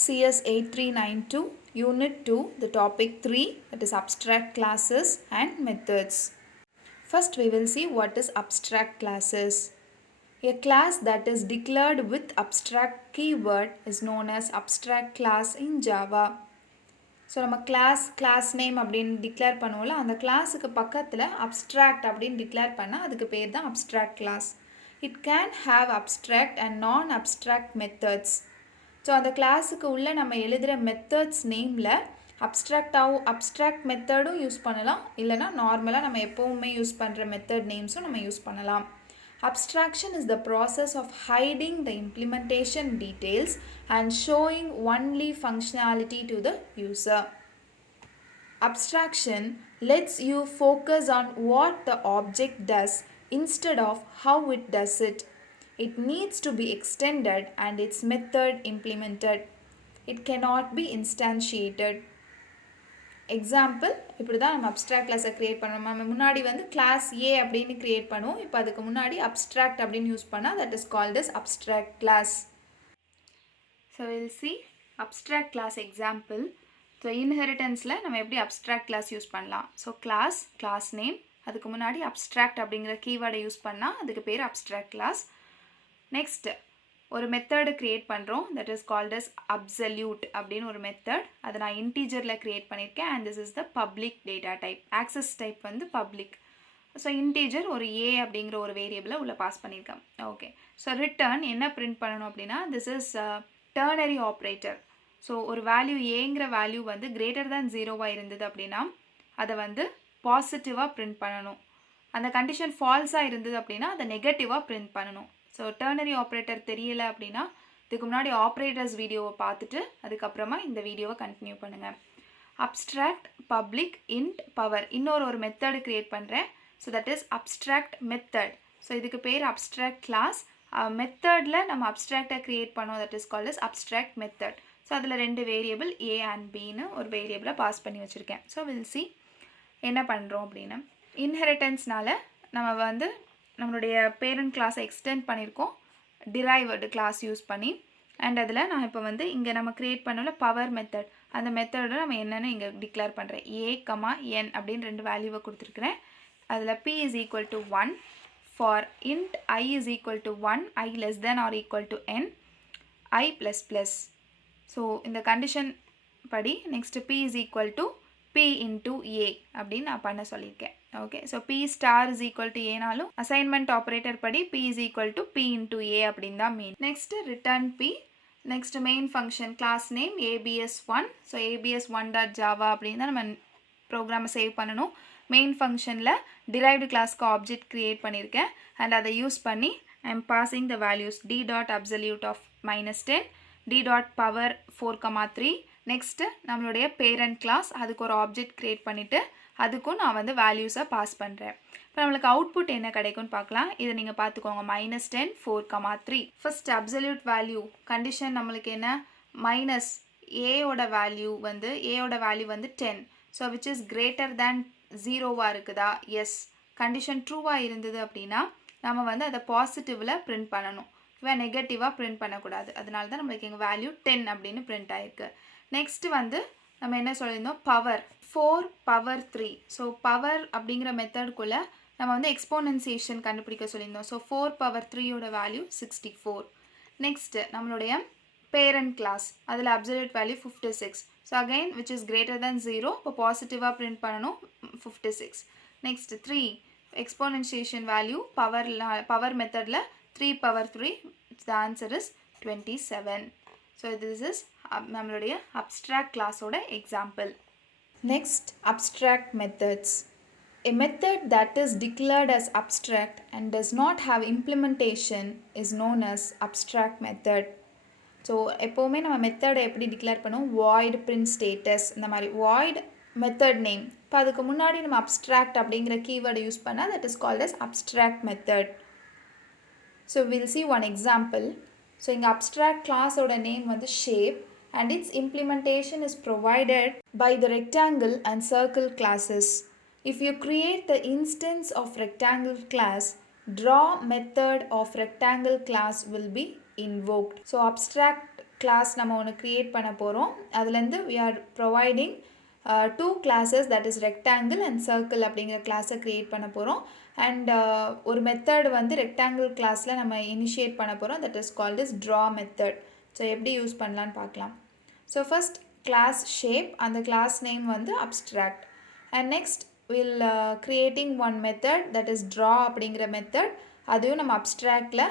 CS 8392 Unit 2, the topic 3, that is abstract classes and methods. First we will see what is abstract classes. A class that is declared with abstract keyword is known as abstract class in Java. So நம்ம class name அப்படின்னு declare பண்ணுவோம்ல, அந்த கிளாஸுக்கு பக்கத்தில் abstract அப்படின்னு declare பண்ணால் அதுக்கு பேர் தான் abstract class. It can have abstract and non abstract methods. So அந்த கிளாஸுக்கு உள்ளே நம்ம எழுதுகிற மெத்தட்ஸ் நேமில் அப்ஸ்ட்ராக்ட் மெத்தடும் யூஸ் பண்ணலாம், இல்லைனா நார்மலாக நம்ம எப்போவுமே யூஸ் பண்ணுற மெத்தட் நேம்ஸும் நம்ம யூஸ் பண்ணலாம். Abstraction is the process of hiding the implementation details and showing only functionality to the user. Abstraction lets you focus on what the object does instead of how it does it. It needs to be extended and its method implemented. It cannot be instantiated. Example, இப்படி தான் நம்ம abstract கிளாஸை create பண்ணணும். நம்ம முன்னாடி வந்து class ஏ அப்படின்னு create பண்ணுவோம். இப்போ அதுக்கு முன்னாடி அப்ஸ்ட்ராக்ட் அப்படின்னு யூஸ் பண்ணால் that is called as abstract class. So will see abstract class example. So இன்ஹெரிட்டன்ஸில் நம்ம எப்படி அப்ஸ்ட்ராக்ட் கிளாஸ் யூஸ் பண்ணலாம். ஸோ கிளாஸ் நேம், அதுக்கு முன்னாடி அப்ஸ்ட்ராக்ட் அப்படிங்கிற கீவேர்டை யூஸ் பண்ணால் அதுக்கு பேர் அப்ஸ்ட்ராக்ட் கிளாஸ். நெக்ஸ்ட் ஒரு மெத்தடு க்ரியேட் பண்ணுறோம், that is called as absolute அப்படின்னு ஒரு மெத்தட். அதை நான் இன்டீஜரில் க்ரியேட் பண்ணியிருக்கேன். And this is the public data type. Access type வந்து பப்ளிக். ஸோ இன்டீஜர் ஒரு ஏ அப்படிங்கிற ஒரு வேரியபிளை உள்ளே பாஸ் பண்ணியிருக்கேன். ஓகே, ஸோ ரிட்டர்ன் என்ன பிரிண்ட் பண்ணணும் அப்படின்னா, this is ternary operator. So ஒரு வேல்யூ ஏங்கிற வேல்யூ வந்து கிரேட்டர் தேன் 0 இருந்தது அப்படின்னா அதை வந்து பாசிட்டிவாக பிரிண்ட் பண்ணணும். அந்த கண்டிஷன் ஃபால்ஸாக இருந்தது அப்படின்னா அதை நெகட்டிவாக பிரிண்ட் பண்ணணும். ஸோ டர்னரி ஆப்ரேட்டர் தெரியலை அப்படின்னா இதுக்கு முன்னாடி ஆப்ரேட்டர்ஸ் வீடியோவை பார்த்துட்டு அதுக்கப்புறமா இந்த வீடியோவை கண்டினியூ பண்ணுங்கள். அப்ஸ்ட்ராக்ட் பப்ளிக் இன்ட் பவர் இன்னொரு மெத்தடு க்ரியேட் பண்ணுறேன். So that is abstract method. So இதுக்கு பேர் அப்ஸ்ட்ராக்ட் கிளாஸ். மெத்தடில் நம்ம அப்ஸ்ட்ராக்டை க்ரியேட் பண்ணோம், that is called is abstract method. So அதில் 2 வேரியபிள் ஏ அண்ட் பின்னு ஒரு வேரியபிளை பாஸ் பண்ணி வச்சுருக்கேன். ஸோ வில் சி என்ன பண்ணுறோம் அப்படின்னு. இன்ஹெரிட்டன்ஸ்னால நம்ம வந்து நம்மளுடைய பேரண்ட் கிளாஸை எக்ஸ்டெண்ட் பண்ணியிருக்கோம் டிரைவ்டு கிளாஸ் யூஸ் பண்ணி. அண்ட் அதில் நான் இப்போ வந்து இங்கே நம்ம க்ரியேட் பண்ணல பவர் மெத்தட், அந்த மெத்தடை நம்ம என்னென்னு இங்கே டிக்ளேர் பண்ணுறேன். a, n அப்படின்னு 2 வேல்யூவை கொடுத்துருக்குறேன். அதில் p is equal to 1 for int I is equal to 1, I less than or equal to n, I plus plus. So இந்த கண்டிஷன் படி next p is equal to p into a அப்படின்னு நான் பண்ண சொல்லியிருக்கேன். Okay, so p star is equal to a-நாலும் assignment operator படி p is equal to p into a அப்படின்னு தான் mean. Next return p. Next main function class name abs1. So abs1.java அப்படின்னு தான் நம்ம ப்ரோக்ராமை சேவ் பண்ணணும். மெயின் ஃபங்க்ஷனில் டிரைவ்டு கிளாஸ்க்கு ஆப்ஜெக்ட் க்ரியேட் பண்ணியிருக்கேன். அண்ட் அதை யூஸ் பண்ணி I am passing the values d.absolute of -10, d.power 4,3. Next நம்மளுடைய பேரண்ட் கிளாஸ், அதுக்கு ஒரு ஆப்ஜெக்ட் க்ரியேட் பண்ணிவிட்டு அதுக்கும் நான் வந்து வேல்யூஸை பாஸ் பண்ணுறேன். இப்போ நம்மளுக்கு அவுட்புட் என்ன கிடைக்கும்னு பார்க்கலாம். இதை நீங்கள் பார்த்துக்கோங்க. -10 4,3. ஃபர்ஸ்ட் அப்சல்யூட் வேல்யூ கண்டிஷன் நம்மளுக்கு என்ன, மைனஸ் ஏயோட வேல்யூ வந்து 10. So which is greater than 0 இருக்குதா? எஸ். கண்டிஷன் ட்ரூவாக இருந்தது அப்படின்னா நம்ம வந்து அதை பாசிட்டிவில் பிரிண்ட் பண்ணணும், இவன் நெகட்டிவாக பிரிண்ட் பண்ணக்கூடாது. அதனால தான் நம்மளுக்கு எங்கள் வேல்யூ 10 அப்படின்னு பிரிண்ட் ஆகிருக்கு. நெக்ஸ்ட்டு வந்து நம்ம என்ன சொல்லியிருந்தோம், பவர் 4 பவர் 3. ஸோ பவர் அப்படிங்கிற மெத்தடுக்குள்ளே நம்ம வந்து எக்ஸ்போனன்சியேஷன் கண்டுபிடிக்க சொல்லியிருந்தோம். ஸோ 4 பவர் 3யோட வேல்யூ 64. நெக்ஸ்ட்டு நம்மளுடைய பேரண்ட் கிளாஸ், அதில் absolute value 56. So again which is greater than 0, இப்போ பாசிட்டிவாக பிரிண்ட் பண்ணணும் 56. நெக்ஸ்ட் 3 எக்ஸ்போனன்சியேஷன் வேல்யூ பவர் மெத்தடில் 3 power 3, the answer is 27. So this is நம்மளுடைய அப்ஸ்ட்ராக்ட் கிளாஸோட example. Next abstract methods. A method that is declared as abstract and does not have implementation is known as abstract method. So எப்போவுமே நம்ம மெத்தடை எப்படி declare பண்ணுவோம், void print status இந்த மாதிரி void method name. இப்போ அதுக்கு முன்னாடி நம்ம அப்ஸ்ட்ராக்ட் அப்படிங்கிற கீவேர்டை யூஸ் பண்ணால் that is called as abstract method. So will see one example. So இங்கே அப்ஸ்ட்ராக்ட் கிளாஸோட நேம் வந்து shape and its implementation is provided by the rectangle and circle classes. If you create the instance of rectangle class, draw method of rectangle class will be invoked. So abstract class நம்ம ஒன்று create பண்ண போகிறோம். அதுலேருந்து we are providing two classes, that is rectangle and circle அப்படிங்கிற கிளாஸை create பண்ண போகிறோம். And ஒரு மெத்தட் வந்து ரெக்டாங்கிள் கிளாஸில் நம்ம இனிஷியேட் பண்ண போகிறோம், that is called is draw method. So எப்படி யூஸ் பண்ணலான்னு பார்க்கலாம். ஸோ ஃபர்ஸ்ட் கிளாஸ் ஷேப், அந்த கிளாஸ் நேம் வந்து abstract. And next will creating one method, that is draw அப்படிங்கிற மெத்தட். அதையும் நம்ம அப்ஸ்ட்ராக்டில்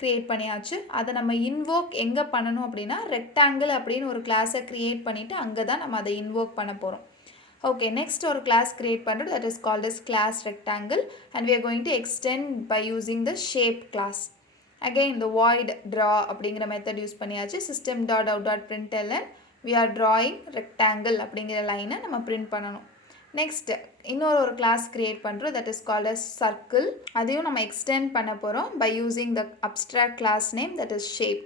க்ரியேட் பண்ணியாச்சு. அதை நம்ம இன்வோக் எங்கே பண்ணணும் அப்படின்னா ரெக்டாங்கிள் அப்படின்னு ஒரு கிளாஸை க்ரியேட் பண்ணிவிட்டு அங்கே தான் நம்ம அதை இன்வோக் பண்ண போகிறோம். Okay, next ஒரு class create பண்ணுறது, that is called as class rectangle, and we are going to extend by using the shape class. Again the void draw அப்படிங்கிற மெத்தட் யூஸ் பண்ணியாச்சு. system.out.println we are drawing rectangle அப்படிங்கிற லைனை நம்ம print பண்ணணும். Next இன்னொரு class create பண்ணுறோம், that is called as circle. அதையும் நம்ம extend பண்ண போகிறோம் by using the abstract class name, that is shape.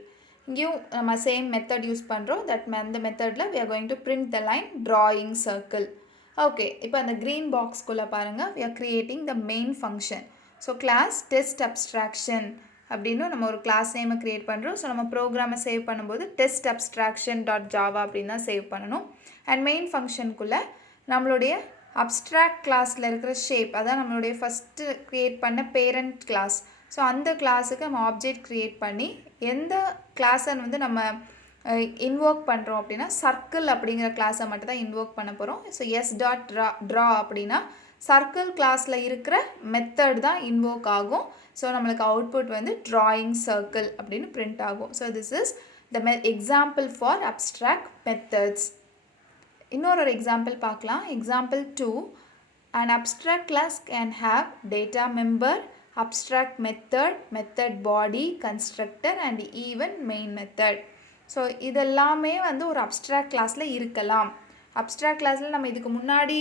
இங்கேயும் நம்ம சேம் மெத்தட் யூஸ் பண்ணுறோம். அந்த மெத்தடில் we are going to print the line drawing circle. Okay, இப்போ அந்த க்ரீன் பாக்ஸ்குள்ளே பாருங்கள், we are creating the main function. So class test abstraction அப்படின்னு நம்ம ஒரு கிளாஸ் நேமை க்ரியேட் பண்ணுறோம். ஸோ நம்ம ப்ரோக்ராமை சேவ் பண்ணும்போது test abstraction.java அப்படின்னு தான் சேவ் பண்ணணும். அண்ட் மெயின் ஃபங்க்ஷனுக்குள்ளே நம்மளுடைய அப்ஸ்ட்ராக்ட் கிளாஸில் இருக்கிற ஷேப், அதான் நம்மளுடைய ஃபஸ்ட்டு க்ரியேட் பண்ண பேரண்ட் கிளாஸ். ஸோ அந்த கிளாஸுக்கு நம்ம ஆப்ஜெக்ட் க்ரியேட் பண்ணி எந்த கிளாஸை வந்து நம்ம இன்வோக் பண்ணுறோம் அப்படின்னா சர்க்கிள் அப்படிங்கிற கிளாஸை மட்டும் தான் இன்வோக் பண்ண போகிறோம். ஸோ s.draw அப்படின்னா சர்க்கிள் கிளாஸில் இருக்கிற மெத்தட் தான் இன்வோக் ஆகும். ஸோ நம்மளுக்கு அவுட்புட் வந்து drawing circle அப்படின்னு பிரிண்ட் ஆகும். So this is the example for abstract methods. இன்னொரு எக்ஸாம்பிள் பார்க்கலாம். Example 2, an abstract class can have data member, abstract method, method body, constructor and even main method. So இதெல்லாமே வந்து ஒரு abstract கிளாஸில் இருக்கலாம். Abstract கிளாஸில் நம்ம இதுக்கு முன்னாடி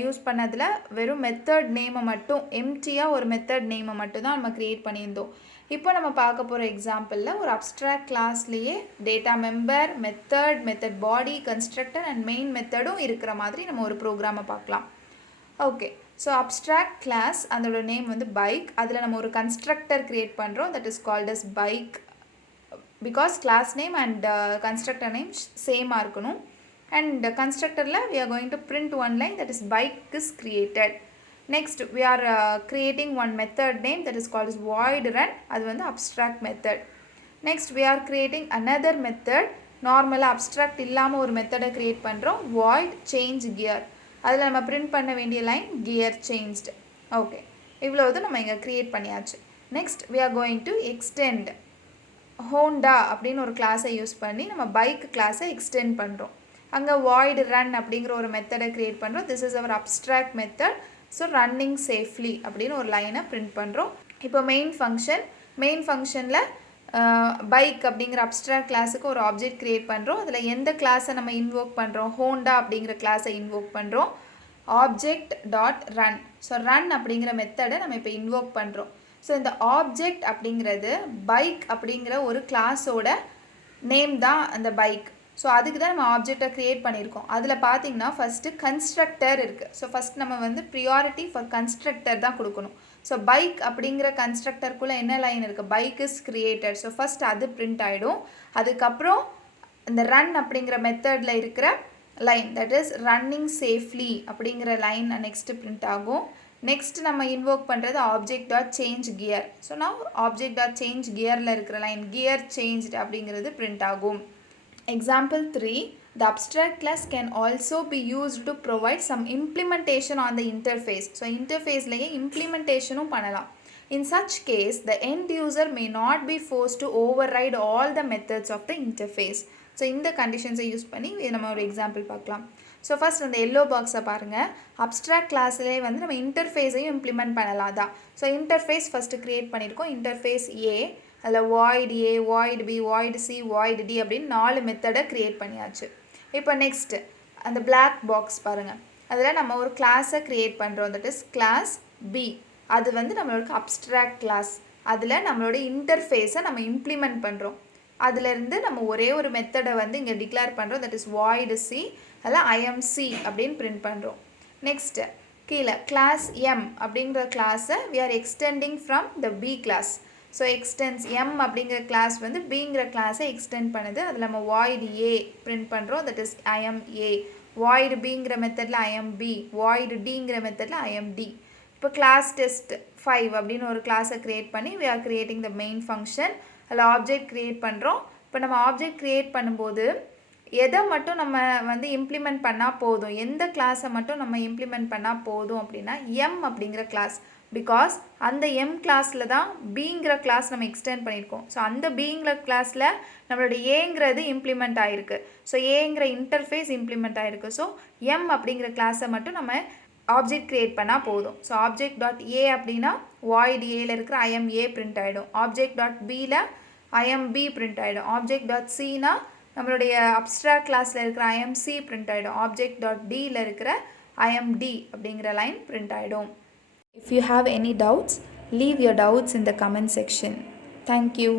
யூஸ் பண்ணதில் வெறும் மெத்தட் நேமை மட்டும், எம்டியாக ஒரு மெத்தட் நேமை மட்டும் தான் நம்ம க்ரியேட் பண்ணியிருந்தோம். இப்போ நம்ம பார்க்க போகிற எக்ஸாம்பிளில் ஒரு அப்ஸ்ட்ராக்ட் கிளாஸ்லேயே data member, method, method body, constructor and main மெத்தடும் இருக்கிற மாதிரி நம்ம ஒரு ப்ரோக்ராமை பார்க்கலாம். ஓகே, ஸோ அப்ஸ்ட்ராக்ட் கிளாஸ் அதோட நேம் வந்து பைக். அதில் நம்ம ஒரு கன்ஸ்ட்ரக்டர் க்ரியேட் பண்ணுறோம், that is called as bike. Because class name and constructor name சேமாக இருக்கணும். அண்ட் கன்ஸ்ட்ரக்டரில் we are going to print one line, that is bike is created. Next we are creating one method name, that is called as void run. அது வந்து abstract method. Next we are creating another method. நார்மலாக abstract இல்லாமல் ஒரு மெத்தடை create பண்ணுறோம், void change gear. அதில் நம்ம print பண்ண வேண்டிய லைன் gear changed. ஓகே, இவ்வளோது நம்ம இங்கே க்ரியேட் பண்ணியாச்சு. Next we are going to extend Honda அப்படின்னு ஒரு கிளாஸை யூஸ் பண்ணி நம்ம பைக் கிளாஸை எக்ஸ்டெண்ட் பண்ணுறோம். அங்கே void run அப்படிங்கிற ஒரு மெத்தடை க்ரியேட் பண்ணுறோம். This is our abstract method. So running safely அப்படின்னு ஒரு லைனை பிரிண்ட் பண்ணுறோம். இப்போ மெயின் ஃபங்க்ஷனில் பைக் அப்படிங்கிற அப்ஸ்ட்ராக்ட் கிளாஸுக்கு ஒரு ஆப்ஜெக்ட் க்ரியேட் பண்ணுறோம். அதில் எந்த கிளாஸை நம்ம இன்வோக் பண்ணுறோம், ஹோண்டா அப்படிங்கிற கிளாஸை இன்வோக் பண்ணுறோம். object.run. ஸோ ரன் அப்படிங்கிற மெத்தடை நம்ம இப்போ இன்வோக் பண்ணுறோம். ஸோ இந்த ஆப்ஜெக்ட் அப்படிங்கிறது பைக் அப்படிங்கிற ஒரு கிளாஸோட நேம் தான் அந்த பைக். ஸோ அதுக்கு தான் நம்ம ஆப்ஜெக்டை க்ரியேட் பண்ணியிருக்கோம். அதில் பார்த்தீங்கன்னா ஃபஸ்ட்டு கன்ஸ்ட்ரக்டர் இருக்குது. ஸோ ஃபஸ்ட் நம்ம வந்து ப்ரியாரிட்டி ஃபார் கன்ஸ்ட்ரக்டர் தான் கொடுக்கணும். ஸோ பைக் அப்படிங்கிற கன்ஸ்ட்ரக்டருக்குள்ளே என்ன லைன் இருக்குது, bike is created. So first அது பிரிண்ட் ஆகிடும். அதுக்கப்புறம் இந்த ரன் அப்படிங்கிற மெத்தடில் இருக்கிற line, that is running safely அப்படிங்கிற லைன் நெக்ஸ்ட்டு பிரிண்ட் ஆகும். நெக்ஸ்ட் நம்ம இன்வோக் பண்ணுறது object.change gear. ஸோ நான் object.change gearல இருக்கிற லைன் gear changed அப்படிங்கிறது பிரிண்ட் ஆகும். Example 3, the abstract class can also be used to provide some implementation on the interface. So இன்டர்ஃபேஸ்லேயே இம்ப்ளிமெண்டேஷனும் பண்ணலாம். In such case, the end user may not be forced to override all the methods of the interface. So இந்த கண்டிஷன்ஸை use பண்ணி நம்ம ஒரு example பார்க்கலாம். So first அந்த yellow பாக்ஸை பாருங்கள். அப்ஸ்ட்ராக்ட் கிளாஸ்லேயே வந்து நம்ம இன்டர்ஃபேஸையும் இம்ப்ளிமெண்ட் பண்ணலாம் தான். ஸோ இன்டர்ஃபேஸ் ஃபஸ்ட்டு க்ரியேட் பண்ணியிருக்கோம். இன்டர்ஃபேஸ் ஏ, அதில் void a, void b, void c, void d அப்படின்னு 4 மெத்தடை க்ரியேட் பண்ணியாச்சு. இப்போ நெக்ஸ்ட்டு அந்த பிளாக் பாக்ஸ் பாருங்கள். அதில் நம்ம ஒரு கிளாஸை க்ரியேட் பண்ணுறோம், தட் இஸ் கிளாஸ் b. அது வந்து நம்மளோட அப்ஸ்ட்ராக்ட் கிளாஸ். அதில் நம்மளோட இன்டர்ஃபேஸை நம்ம இம்ப்ளிமெண்ட் பண்ணுறோம். அதிலேருந்து நம்ம ஒரே ஒரு மெத்தடை வந்து இங்கே டிக்ளேர் பண்ணுறோம், தட் இஸ் void c. அதில் imc அப்படின்னு பிரிண்ட் பண்ணுறோம். நெக்ஸ்ட்டு கீழே கிளாஸ் m அப்படிங்கிற கிளாஸை we are extending from the b class. So extends M அப்படிங்கிற கிளாஸ் வந்து பிங்கிற கிளாஸை எக்ஸ்டெண்ட் பண்ணுது. அதில் நம்ம வாய்டு ஏ பிரிண்ட் பண்ணுறோம், that is I'm A. Void பிங்கிற மெத்தடில் ஐஎம் பி, வாய்டு டிங்கிற மெத்தடில் ஐஎம் டி. இப்போ கிளாஸ் டெஸ்ட் 5 அப்படின்னு ஒரு கிளாஸை க்ரியேட் பண்ணி we are creating the main function. அதில் ஆப்ஜெக்ட் க்ரியேட் பண்ணுறோம். இப்போ நம்ம ஆப்ஜெக்ட் க்ரியேட் பண்ணும்போது எதை மட்டும் நம்ம வந்து இம்ப்ளிமெண்ட் பண்ணால் போதும், எந்த கிளாஸை மட்டும் நம்ம இம்ப்ளிமெண்ட் பண்ணால் போதும் அப்படின்னா எம் அப்படிங்கிற கிளாஸ். பிகாஸ் அந்த எம் கிளாஸில் தான் பிங்கிற கிளாஸ் நம்ம எக்ஸ்டெண்ட் பண்ணியிருக்கோம். ஸோ அந்த பிங்கிற கிளாஸில் நம்மளோட ஏங்கிறது இம்ப்ளிமெண்ட் ஆகிருக்கு. ஸோ ஏங்கிற இன்டர்ஃபேஸ் இம்ப்ளிமெண்ட் ஆகிருக்கு. ஸோ எம் அப்படிங்கிற கிளாஸை மட்டும் நம்ம ஆப்ஜெக்ட் க்ரியேட் பண்ணால் போதும். ஸோ ஆப்ஜெக்ட் டாட் ஏ அப்படின்னா வாய்ட் ஏல இருக்கிற ஐஎம் ஏ பிரிண்ட் ஆகிடும். ஆப்ஜெக்ட் டாட் பியில் ஐஎம் பி பிரிண்ட் ஆகிடும். ஆப்ஜெக்ட் டாட் சினா நம்மளுடைய அப்ஸ்ட்ராக்ட் கிளாஸில் இருக்கிற ஐஎம்சி பிரிண்ட் ஆகிடும். ஆப்ஜெக்ட் டாட் டியில் இருக்கிற ஐஎம்டி அப்படிங்கிற லைன் பிரிண்ட் ஆகிடும். If you have any doubts, leave your doubts in the comment section. Thank you.